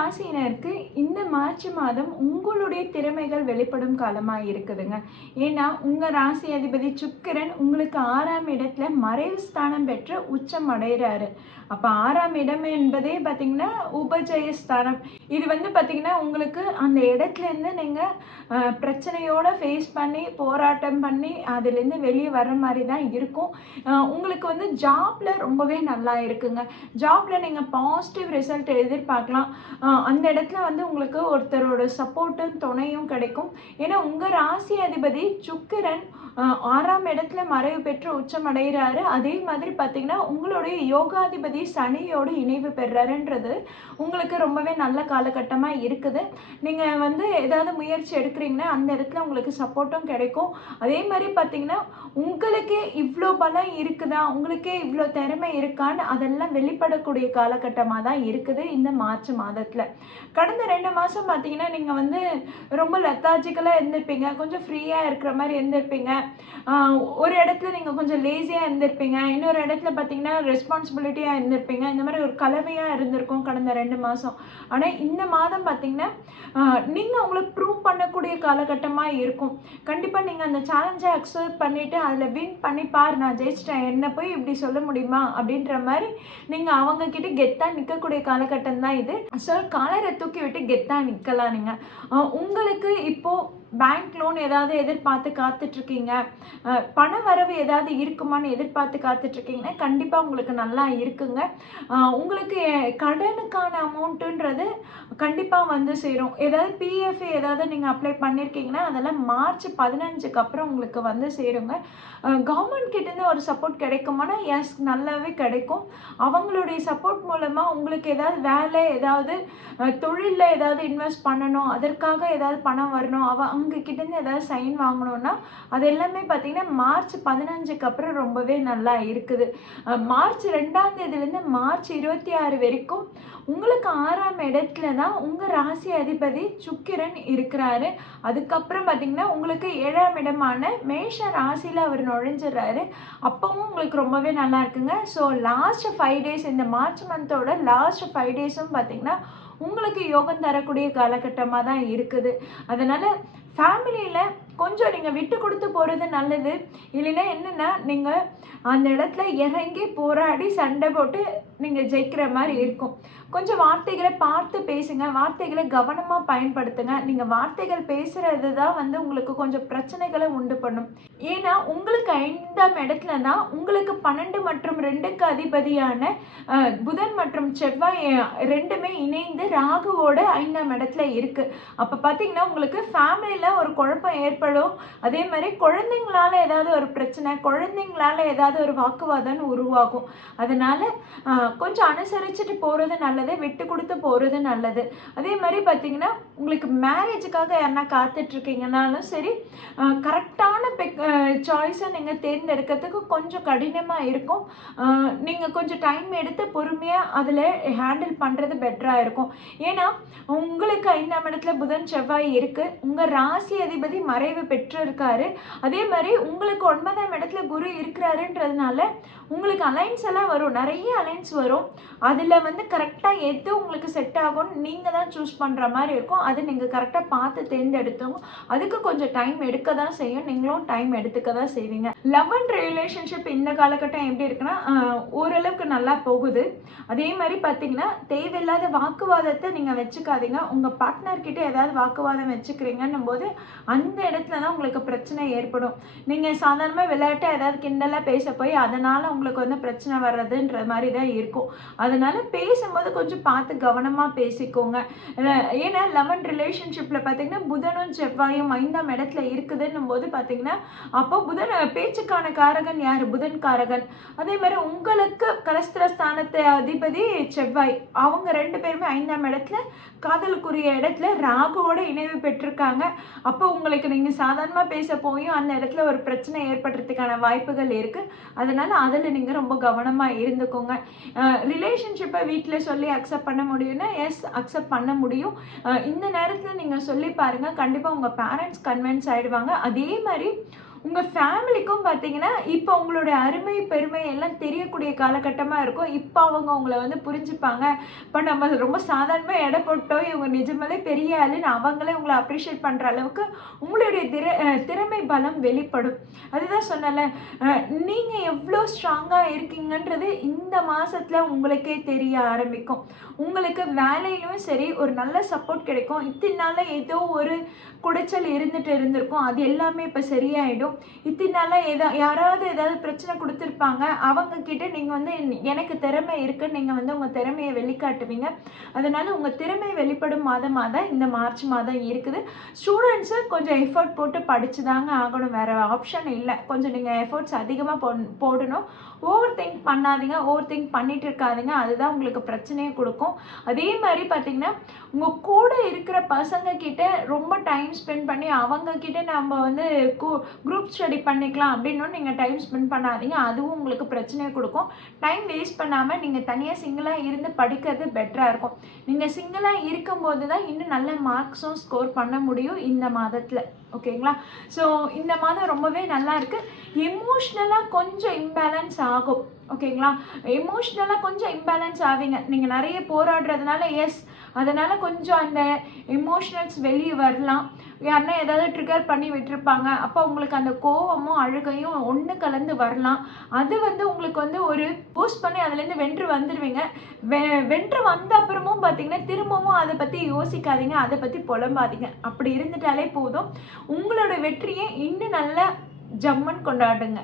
ராசியினருக்கு இந்த மார்ச் மாதம் உங்களுடைய திறமைகள் வெளிப்படும் காலமாக இருக்குதுங்க. ஏன்னா உங்கள் ராசி அதிபதி சுக்கிரன் உங்களுக்கு ஆறாம் இடத்துல மறைவு ஸ்தானம் பெற்று உச்சம் அடைகிறாரு. அப்போ ஆறாம் இடம் என்பதே பார்த்தீங்கன்னா உபஜயஸ்தானம் இது வந்து பார்த்திங்கன்னா உங்களுக்கு அந்த இடத்துலேருந்து நீங்கள் பிரச்சனையோடு ஃபேஸ் பண்ணி போராட்டம் பண்ணி அதுலேருந்து வெளியே வர மாதிரி தான் இருக்கும். உங்களுக்கு வந்து ஜாப்பில் ரொம்பவே நல்லா இருக்குங்க. ஜாப்பில் நீங்கள் பாசிட்டிவ் ரிசல்ட் எதிர்பார்க்கலாம். அந்த இடத்துல வந்து உங்களுக்கு ஒருத்தரோட சப்போர்ட்டும் துணையும் கிடைக்கும். ஏன்னா உங்கள் ராசி அதிபதி சுக்கிரன் ஆறாம் இடத்துல மறைவு பெற்று உச்சம் அடைகிறாரு. அதே மாதிரி பார்த்தீங்கன்னா உங்களுடைய யோகாதிபதி சனியோடு இணைவு பெறாருன்றது உங்களுக்கு ரொம்பவே நல்ல காலகட்டமாக இருக்குது. நீங்கள் வந்து ஏதாவது முயற்சி எடுக்கிறீங்கன்னா அந்த இடத்துல உங்களுக்கு சப்போர்ட்டும் கிடைக்கும். அதே மாதிரி பார்த்தீங்கன்னா உங்களுக்கே இவ்வளோ பலம் இருக்குதா? உங்களுக்கே இவ்வளோ திறமை இருக்கான்னு அதெல்லாம் வெளிப்படக்கூடிய காலகட்டமாக தான் இருக்குது. இந்த மார்ச் மாதத்தில். கடந்த ரெண்டு மாதம் பார்த்தீங்கன்னா நீங்கள் வந்து ரொம்ப லெத்தாஜிக்கலாக இருந்திருப்பீங்க. கொஞ்சம் ஃப்ரீயாக இருக்கிற மாதிரி இருந்திருப்பீங்க. ஒரு இடத்துல நீங்கள் கொஞ்சம் லேசியாக இருந்திருப்பீங்க. இன்னொரு இடத்துல பார்த்தீங்கன்னா ரெஸ்பான்சிபிலிட்டியாக இருந்திருப்பீங்க. இந்த மாதிரி ஒரு கலவையாக இருந்திருக்கும் கடந்த ரெண்டு மாதம் ஆனால் இந்த மாதம் பார்த்தீங்கன்னா நீங்கள் உங்களுக்கு ப்ரூவ் பண்ணக்கூடிய காலகட்டமாக இருக்கும். கண்டிப்பாக நீங்கள் அந்த சேலஞ்சை அக்செப்ட் பண்ணிவிட்டு அதில் வின் பண்ணி பார் நான் ஜெயிச்சிட்டேன். என்ன போய் இப்படி சொல்ல முடியுமா? அப்படின்ற மாதிரி நீங்கள் அவங்கக்கிட்ட கெத்தாக நிற்கக்கூடிய காலகட்டம் தான் இது. ஸோ காலரை தூக்கி விட்டு கெத்தாக நிற்கலாம் நீங்கள் உங்களுக்கு இப்போது பேங்க் லோன் ஏதாவது எதிர்பார்த்து காத்துட்ருக்கீங்க. பண வரவு ஏதாவது இருக்குமான்னு எதிர்பார்த்து காத்துட்ருக்கீங்கன்னா கண்டிப்பாக உங்களுக்கு நல்லா இருக்குங்க. உங்களுக்கு எ- கடனுக்கான அமௌண்ட்டுன்றது கண்டிப்பாக வந்து சேரும். ஏதாவது பிஎஃப் ஏதாவது நீங்கள் அப்ளை பண்ணியிருக்கீங்கன்னா அதெல்லாம் மார்ச் பதினஞ்சுக்கு அப்புறம் உங்களுக்கு வந்து சேருங்க. கவர்மெண்ட் கிட்டேருந்து ஒரு சப்போர்ட் கிடைக்குமானா எஸ் நல்லாவே கிடைக்கும். அவங்களுடைய சப்போர்ட் மூலமாக உங்களுக்கு ஏதாவது வேலை ஏதாவது தொழிலில் ஏதாவது இன்வெஸ்ட் பண்ணணும் அதற்காக ஏதாவது பணம் வரணும். அவ அவங்க இருந்து ஏதாவது சைன் வாங்கணும்னா அது எல்லாமே பார்த்தீங்கன்னா மார்ச் பதினஞ்சுக்கு அப்புறம் ரொம்பவே நல்லா இருக்குது. மார்ச் ரெண்டாம் தேதியிலேருந்து மார்ச் இருபத்தி ஆறு வரைக்கும் உங்களுக்கு ஆறாம் இடத்துல தான் உங்கள் ராசி அதிபதி சுக்கிரன் இருக்கிறாரு. அதுக்கப்புறம் பார்த்தீங்கன்னா உங்களுக்கு ஏழாம் இடமான மேஷ ராசியில் அவர் நுழைஞ்சிடுறாரு. அப்பவும் உங்களுக்கு ரொம்பவே நல்லா இருக்குங்க. ஸோ லாஸ்ட் ஃபைவ் டேஸ் இந்த மார்ச் மந்தோட லாஸ்ட் ஃபைவ் டேஸும் பார்த்தீங்கன்னா உங்களுக்கு யோகம் தரக்கூடிய காலகட்டமாக தான் இருக்குது. அதனால் ஃபேமிலியில் கொஞ்சம் நீங்கள் விட்டு கொடுத்து போகிறது நல்லது. இல்லைன்னா என்னென்னா நீங்கள் அந்த இடத்துல இறங்கி போராடி சண்டை போட்டு நீங்கள் ஜெயிக்கிற மாதிரி இருக்கும். கொஞ்சம் வார்த்தைகளை பார்த்து பேசுங்க. வார்த்தைகளை கவனமாக பயன்படுத்துங்க. நீங்கள் வார்த்தைகள் பேசுகிறது தான் வந்து உங்களுக்கு கொஞ்சம் பிரச்சனைகளை உண்டு பண்ணும். ஏன்னா உங்களுக்கு ஐந்தாம் இடத்துல தான் உங்களுக்கு பன்னெண்டு மற்றும் ரெண்டுக்கு அதிபதியான புதன் மற்றும் செவ்வாய் ரெண்டுமே இணைந்து ராகுவோட ஐந்தாம் இடத்துல இருக்குது அப்போ பார்த்தீங்கன்னா உங்களுக்கு ஃபேமிலியில் ஒரு குழப்பம் ஏற்படும் அதே மாதிரி குழந்தைங்களால ஏதாவது ஒரு பிரச்சனை குழந்தைங்களால ஏதாவது ஒரு வாக்குவாதம் உருவாகும். அதனால கொஞ்சம் அனுசரிச்சுட்டு போகிறது நல்லது விட்டு கொடுத்து போகிறது நல்லது. அதே மாதிரி பார்த்தீங்கன்னா உங்களுக்கு மேரேஜுக்காக யாருன்னா காத்துட்ருக்கீங்கனாலும் சரி கரெக்டான பெக் சாய்ஸை நீங்கள் தேர்ந்தெடுக்கிறதுக்கு கொஞ்சம் கடினமாக இருக்கும். நீங்கள் கொஞ்சம் டைம் எடுத்து பொறுமையாக அதில் ஹேண்டில் பண்ணுறது பெட்டராக இருக்கும். ஏன்னா உங்களுக்கு ஐந்தாம் இடத்துல புதன் செவ்வாய் இருக்கு. உங்கள் ராசி அதிபதி மறைவு பெற்று பெற்றிருக்காரு. அதே மாதிரி உங்களுக்கு ஒன்பதாம் இடத்துல குரு இருக்கிறாருன்றதுனால உங்களுக்கு அலைன்ஸ் எல்லாம் வரும். நிறைய அலைன்ஸ் வரும். அதில் வந்து கரெக்டாக எது உங்களுக்கு செட் ஆகும்னு நீங்கள் தான் சூஸ் பண்ணுற மாதிரி இருக்கும். அது நீங்கள் கரெக்டாக பார்த்து தேர்ந்தெடுத்தவங்க அதுக்கு கொஞ்சம் டைம் எடுக்க தான் செய்யும். நீங்களும் டைம் எடுத்துக்க தான் செய்வீங்க. லவ் அண்ட் ரிலேஷன்ஷிப் இந்த காலகட்டம் எப்படி இருக்குன்னா ஓரளவுக்கு நல்லா போகுது. அதே மாதிரி பார்த்தீங்கன்னா தேவையில்லாத வாக்குவாதத்தை நீங்கள் வச்சுக்காதீங்க. உங்கள் பார்ட்னர்கிட்ட ஏதாவது வாக்குவாதம் வச்சுக்கிறீங்கன்னும் போது அந்த இடத்துல தான் உங்களுக்கு பிரச்சனை ஏற்படும். நீங்கள் சாதாரணமாக விளையாட்டு ஏதாவது கிண்டலாக பேச போய் அதனால் உங்களுக்கு வந்து பிரச்சனை வர்றதுன்ற மாதிரி தான் இருக்கும். அதனால் பேசும்போது கொஞ்சம் பார்த்து கவனமாக பேசிக்கோங்க. ஏன்னா லெவன் ரிலேஷன்ஷிப்பில் பார்த்தீங்கன்னா புதனும் செவ்வாயும் ஐந்தாம் இடத்துல இருக்குதுன்னும் போது பார்த்தீங்கன்னா அப்போ புதன் பேச்சுக்கான காரகன் யார்? புதன் காரகன். அதே மாதிரி உங்களுக்கு கலஸ்திர ஸ்தானத்தை அதிபதி செவ்வாய். அவங்க ரெண்டு பேருமே ஐந்தாம் இடத்துல காதலுக்குரிய இடத்துல ராகுவோட இணைவு பெற்றிருக்காங்க. அப்போ உங்களுக்கு நீங்கள் நீங்கள் சாதாரணமாக பேச போயும் அந்த இடத்துல ஒரு பிரச்சனை ஏற்படுறதுக்கான வாய்ப்புகள் இருக்குது அதனால் அதில் நீங்கள் ரொம்ப கவனமாக இருந்துக்கோங்க. ரிலேஷன்ஷிப்பை வீட்டில் சொல்லி அக்செப்ட் பண்ண முடியும்னா எஸ் அக்செப்ட் பண்ண முடியும். இந்த நேரத்தில் நீங்கள் சொல்லி பாருங்கள் கண்டிப்பாக உங்கள் பேரண்ட்ஸ் கன்வின்ஸ் ஆகிடுவாங்க அதே மாதிரி உங்கள் ஃபேமிலிக்கும் பார்த்தீங்கன்னா இப்போ உங்களுடைய அருமை பெருமை எல்லாம் தெரியக்கூடிய காலகட்டமாக இருக்கும். இப்போ அவங்க உங்களை வந்து புரிஞ்சுப்பாங்க. இப்போ நம்ம ரொம்ப சாதாரணமாக எடை போட்டோம். இவங்க நிஜமாலே பெரிய ஆளுன்னு அவங்களே உங்களை அப்ரிஷியேட் பண்ணுற அளவுக்கு உங்களுடைய திற திறமை பலம் வெளிப்படும். அதுதான் சொன்னல நீங்கள் எவ்வளோ ஸ்ட்ராங்காக இருக்கீங்கன்றது இந்த மாதத்தில் உங்களுக்கே தெரிய ஆரம்பிக்கும். உங்களுக்கு வேலையிலும் சரி ஒரு நல்ல சப்போர்ட் கிடைக்கும். இத்தனை நாளில் ஏதோ ஒரு குடைச்சல் இருந்துட்டு இருந்திருக்கும். அது எல்லாமே இப்போ சரியாயிடும். இத்தனை நாளாக ஏதா யாராவது ஏதாவது பிரச்சனை கொடுத்துருப்பாங்க அவங்கக்கிட்ட நீங்கள் வந்து எனக்கு திறமை இருக்குன்னு நீங்கள் வந்து உங்கள் திறமையை வெளிக்காட்டுவீங்க. அதனால் உங்கள் திறமை வெளிப்படும் மாதமாக தான் இந்த மார்ச் மாதம் இருக்குது. ஸ்டூடெண்ட்ஸு கொஞ்சம் எஃபர்ட் போட்டு படித்து தாங்க ஆகணும். வேறு ஆப்ஷன் இல்லை. கொஞ்சம் நீங்கள் எஃபர்ட்ஸ் அதிகமாக போ போடணும். ஓவர் திங்க் பண்ணாதீங்க. ஓவர் திங்க் பண்ணிட்டு இருக்காதீங்க. அதுதான் உங்களுக்கு பிரச்சனையை கொடுக்கும். அதே மாதிரி பார்த்தீங்கன்னா உங்கள் கூட இருக்கிற பசங்க கிட்ட ரொம்ப டைம் ஸ்பெண்ட் பண்ணி அவங்கக்கிட்ட நம்ம வந்து குரூப் ஸ்டடி பண்ணிக்கலாம் அப்படின்னு நீங்கள் டைம் ஸ்பெண்ட் பண்ணாதீங்க. அதுவும் உங்களுக்கு பிரச்சனையை கொடுக்கும். டைம் வேஸ்ட் பண்ணாமல் நீங்கள் தனியாக சிங்கிளாக இருந்து படிக்கிறது பெட்டராக இருக்கும். நீங்கள் சிங்கிளாக இருக்கும்போது தான் இன்னும் நல்ல மார்க்ஸும் ஸ்கோர் பண்ண முடியும் இந்த மாதத்தில். ஓகேங்களா ஸோ இந்த மாதம் ரொம்பவே நல்லா இருக்குது எமோஷ்னலாக கொஞ்சம் இம்பேலன்ஸ் ஆகும். ஓகேங்களா எமோஷ்னலாக கொஞ்சம் இம்பேலன்ஸ் ஆவீங்க. நீங்கள் நிறைய போராடுறதுனால எஸ் அதனால் கொஞ்சம் அந்த எமோஷ்னல்ஸ் வெளியே வரலாம். யாருன்னா ஏதாவது ட்ரிகர் பண்ணி விட்டுருப்பாங்க. அப்போ உங்களுக்கு அந்த கோவமும் அழுகையும் ஒன்று கலந்து வரலாம். அது வந்து உங்களுக்கு வந்து ஒரு பூஸ்ட் பண்ணி அதுலேருந்து வென்று வந்துடுவீங்க வெ வென்று வந்த அப்புறமும் பார்த்தீங்கன்னா திரும்பவும் அதை பற்றி யோசிக்காதீங்க. அதை பற்றி புலம்பாதீங்க. அப்படி இருந்துட்டாலே போதும். உங்களோட வெற்றியை இன்னும் நல்லா ஜம்முன்னு கொண்டாடுங்க.